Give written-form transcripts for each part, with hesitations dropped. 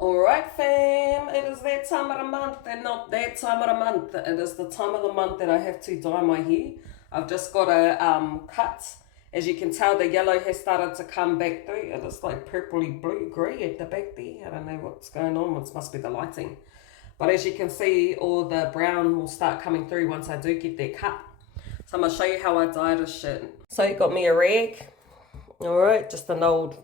Alright fam, it is that time of the month and not that time of the month. It is the time of the month that I have to dye my hair. I've just got a cut. As you can tell, the yellow has started to come back through. It is like purpley blue grey at the back there. I don't know what's going on, it must be the lighting. But as you can see, all the brown will start coming through once I do get that cut. So I'm going to show you how I dye this shit. So you got me a rag. Alright, just an old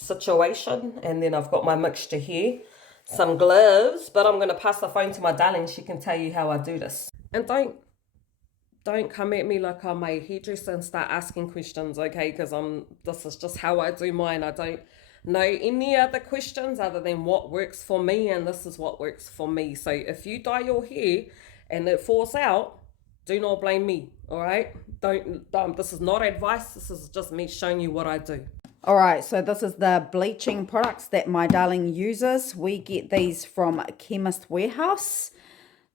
situation, and then I've got my mixture here, some gloves, but I'm going to pass the phone to my darling. She can tell you how I do this. And don't come at me like I'm a hairdresser and start asking questions, okay? Because this is just how I do mine. I don't know any other questions other than what works for me, and this is what works for me. So if you dye your hair and it falls out, do not blame me, all right? Don't this is not advice. This is just me showing you what I do. All right, so this is the bleaching products that my darling uses. We get these from Chemist Warehouse.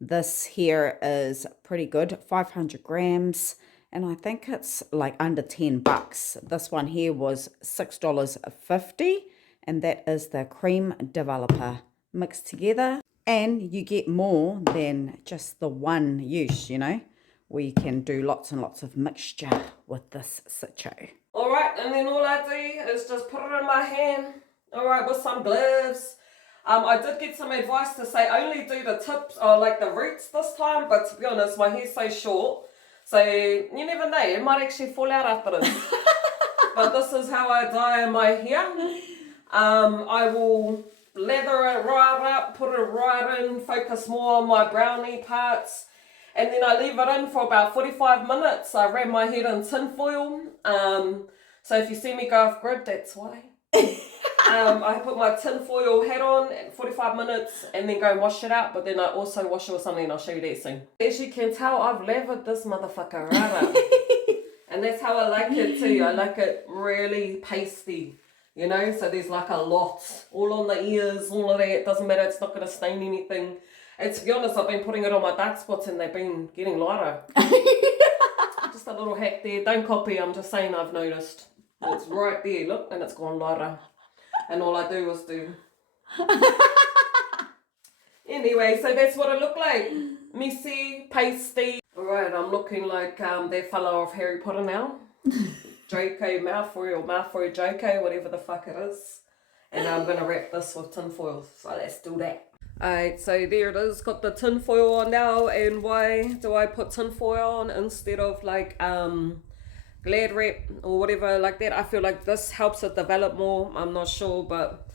This here is pretty good, 500 grams, and I think it's like under 10 bucks. This one here was $6.50, and that is the cream developer mixed together. And you get more than just the one use, you know. We can do lots and lots of mixture with this sitcho. Alright, and then all I do is just put it in my hand, alright, with some gloves. I did get some advice to say only do the tips, or like the roots this time, but to be honest, my hair's so short, so you never know, it might actually fall out after this. But this is how I dye my hair. I will lather it right up, put it right in, focus more on my brownie parts. And then I leave it in for about 45 minutes. I wrap my head in tin foil. So if you see me go off grid, that's why. I put my tin foil hat on at 45 minutes and then go and wash it out. But then I also wash it with something, and I'll show you that soon. As you can tell, I've lathered this motherfucker right up. And that's how I like it too. I like it really pasty, you know. So there's like a lot. All on the ears, all of that. It doesn't matter, it's not going to stain anything. And to be honest, I've been putting it on my dark spots and they've been getting lighter. Just a little hack there. Don't copy, I'm just saying I've noticed. It's right there, look, and it's gone lighter. And all I do is do. Anyway, so that's what it looked like. Messy, pasty. Alright, I'm looking like that fellow of Harry Potter now. Draco Malfoy or Malfoy Draco, whatever the fuck it is. And I'm going to wrap this with tin foil. So let's do that. Alright, so there it is, got the tin foil on now. And why do I put tin foil on instead of like Glad wrap or whatever like that? I feel like this helps it develop more. I'm not sure, but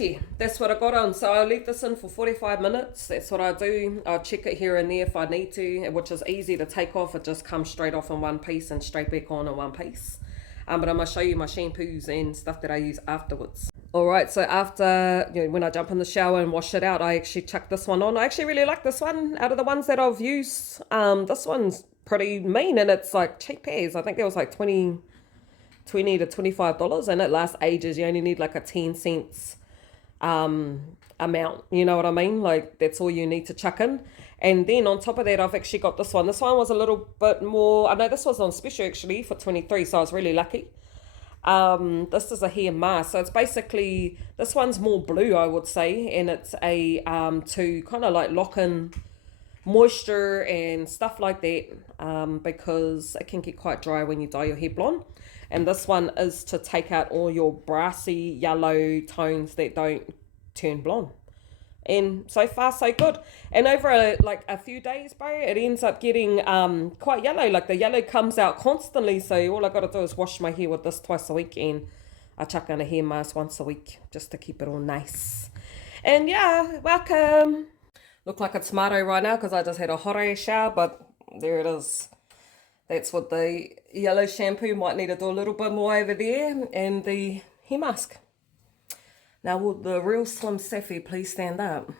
yeah, that's what I got on. So I leave this in for 45 minutes. That's what I do. I'll check it here and there if I need to, which is easy to take off. It just comes straight off in one piece and straight back on in one piece. But I'm going to show you my shampoos and stuff that I use afterwards. Alright, so after, you know, when I jump in the shower and wash it out, I actually chuck this one on. I actually really like this one out of the ones that I've used. This one's pretty mean and it's like cheap as. I think it was like $20 to $25 and it lasts ages. You only need like a 10 cents amount, you know what I mean? Like that's all you need to chuck in. And then on top of that, I've actually got this one. This one was a little bit more, I know this was on special actually for 23, so I was really lucky. This is a hair mask, so it's basically, this one's more blue I would say, and it's a to kind of like lock in moisture and stuff like that, because it can get quite dry when you dye your hair blonde. And this one is to take out all your brassy yellow tones that don't turn blonde. And so far so good. And over a few days, bro, it ends up getting quite yellow. Like the yellow comes out constantly. So all I got to do is wash my hair with this twice a week. And I chuck in a hair mask once a week just to keep it all nice. And yeah, welcome. Look like a tomato right now because I just had a hot air shower. But there it is. That's what the yellow shampoo might need to do a little bit more over there. And the hair mask. Now, will the real Slim Safi please stand up?